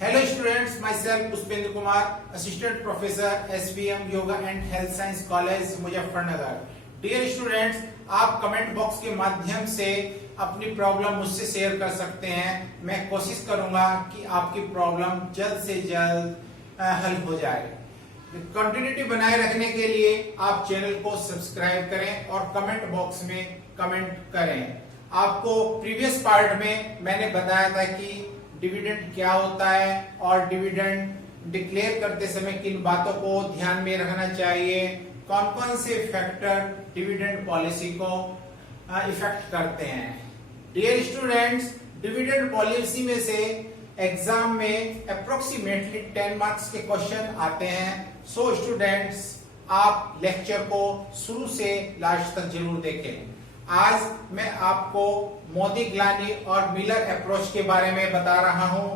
Hello students, myself Pushpendra Kumar, Assistant Professor SVM Yoga and Health Science College Muzaffarnagar. Dear students, आप comment box के माध्यम से अपनी problem मुझसे शेयर कर सकते हैं। मैं कोशिश करूंगा कि आपकी प्रॉब्लम जल्द से जल्द हल हो जाए। कंटिन्यूटी बनाए रखने के लिए आप चैनल को सब्सक्राइब करें और कमेंट बॉक्स में कमेंट करें। आपको प्रीवियस पार्ट में मैंने बताया था कि डिविडेंड क्या होता है और डिविडेंड डिक्लेयर करते समय किन बातों को ध्यान में रखना चाहिए, कौन कौन से फैक्टर डिविडेंड पॉलिसी को इफेक्ट करते हैं। डियर स्टूडेंट्स, डिविडेंड पॉलिसी में से एग्जाम में अप्रोक्सीमेटली 10 मार्क्स के क्वेश्चन आते हैं। सो स्टूडेंट्स, आप लेक्चर को शुरू से लास्ट तक जरूर देखें। आज मैं आपको मोदी-ग्लानी और मिलर अप्रोच के बारे में बता रहा हूं।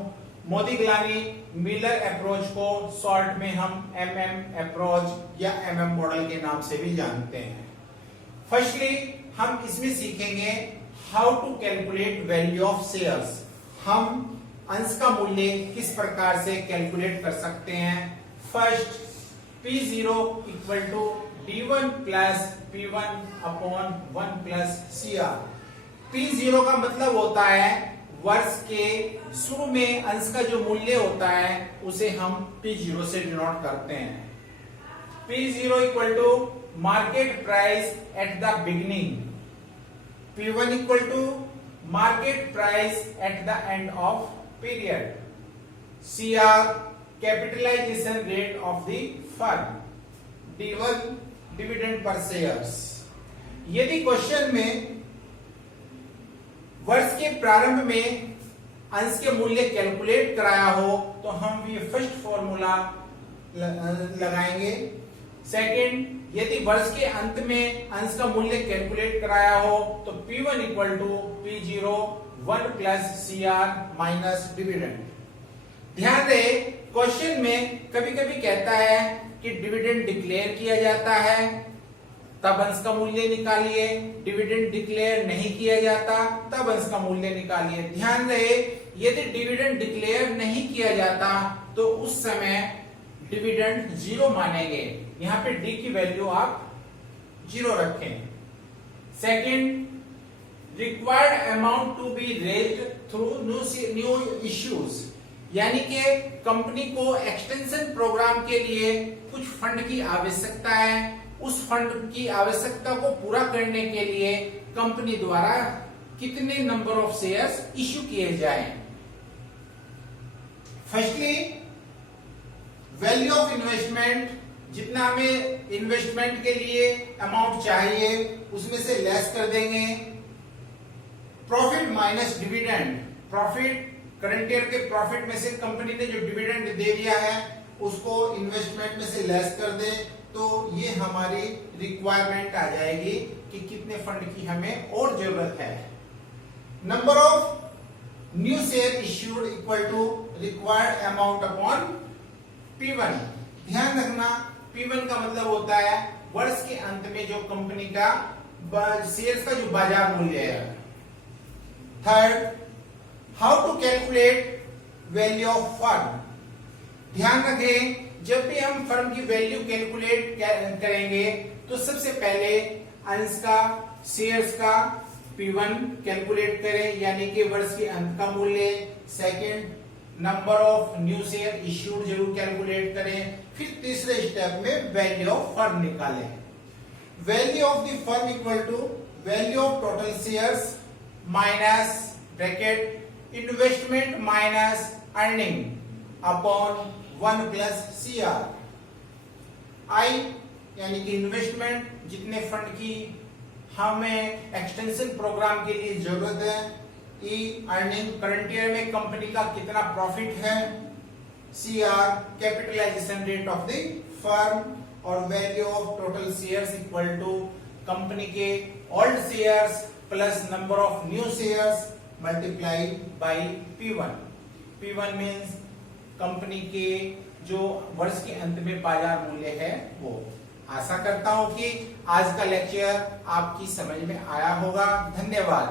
मोदी-ग्लानी मिलर अप्रोच को शॉर्ट में हम MM अप्रोच या MM मॉडल के नाम से भी जानते हैं। फर्स्टली हम इसमें सीखेंगे how to calculate value of shares. हम अंश का मूल्य किस प्रकार से कैलकुलेट कर सकते हैं। First, P0 equal to D1 plus P1 upon 1 plus CR। P0 का मतलब होता है वर्ष के शुरू में अंश का जो मूल्य होता है उसे हम P0 से डिनोट करते हैं। P0 equal to market price at the beginning. P1 equal to market price at the end of period. CR capitalisation rate of the firm. D1 dividend per shares. यदि क्वेश्चन में वर्ष के प्रारंभ में अंश के मूल्य कैलकुलेट कराया हो तो हम ये फर्स्ट फॉर्मूला लगाएंगे। सेकंड, यदि वर्ष के अंत में अंश का मूल्य कैलकुलेट कराया हो तो P1 equal to P0 1 plus CR minus dividend. ध्यान रहे, क्वेश्चन में कभी कभी कहता है कि डिविडेंड डिक्लेयर किया जाता है तब अंश का मूल्य निकालिए, डिविडेंड डिक्लेयर नहीं किया जाता तब अंश का मूल्य निकालिए। ध्यान रहे, यदि डिविडेंड डिक्लेयर नहीं किया जाता तो उस समय डिविडेंड 0 मानेंगे। यहां पे D की वैल्यू आप 0 रखें। Second, required amount to be raised through new issues, यानी कि कंपनी को एक्सटेंशन प्रोग्राम के लिए कुछ फंड की आवश्यकता है। उस फंड की आवश्यकता को पूरा करने के लिए कंपनी द्वारा कितने नंबर ऑफ शेयर्स इश्यू किए जाएं। फर्स्टली, वैल्यू ऑफ इन्वेस्टमेंट, जितना हमें इन्वेस्टमेंट के लिए अमाउंट चाहिए उसमें से लेस कर देंगे। Profit minus dividend, profit current year के प्रॉफिट में से कंपनी ने जो डिविडेंड दे दिया है उसको इन्वेस्टमेंट में से लेस कर दे तो ये हमारी रिक्वायरमेंट आ जाएगी कि कितने फंड की हमें और जरूरत है। Number of new share issued equal to required amount upon P1। ध्यान रखना, P1 का मतलब होता है वर्ष के अंत में जो कंपनी का शेयर्स का जो बाजार मूल्य है। Third, how to calculate value of firm. ध्यान रखें, जब भी हम फर्म की वैल्यू कैलकुलेट करेंगे तो सबसे पहले अंश का, शेयर्स का P1 कैलकुलेट करें, यानी कि वर्ष के अंत का मूल्य। Second, number of new share issued जरूर कैलकुलेट करें। फिर तीसरे स्टेप में वैल्यू ऑफ फर्म निकालें। Value of the firm equal to value of total shares minus bracket investment minus earning upon 1 plus CR। I यानी कि इन्वेस्टमेंट, जितने fund की हमें एक्सटेंशन प्रोग्राम के लिए जरूरत है। E अर्निंग, करंट ईयर में कंपनी का कितना प्रॉफिट है। CR capitalisation rate of the firm. और value of total shares equal to company के old shares plus number of new shares multiply by P1। P1 means company के जो वर्ष के अंत में बाजार मूल्य है वो। आशा करता हूं कि आज का लेक्चर आपकी समझ में आया होगा। धन्यवाद।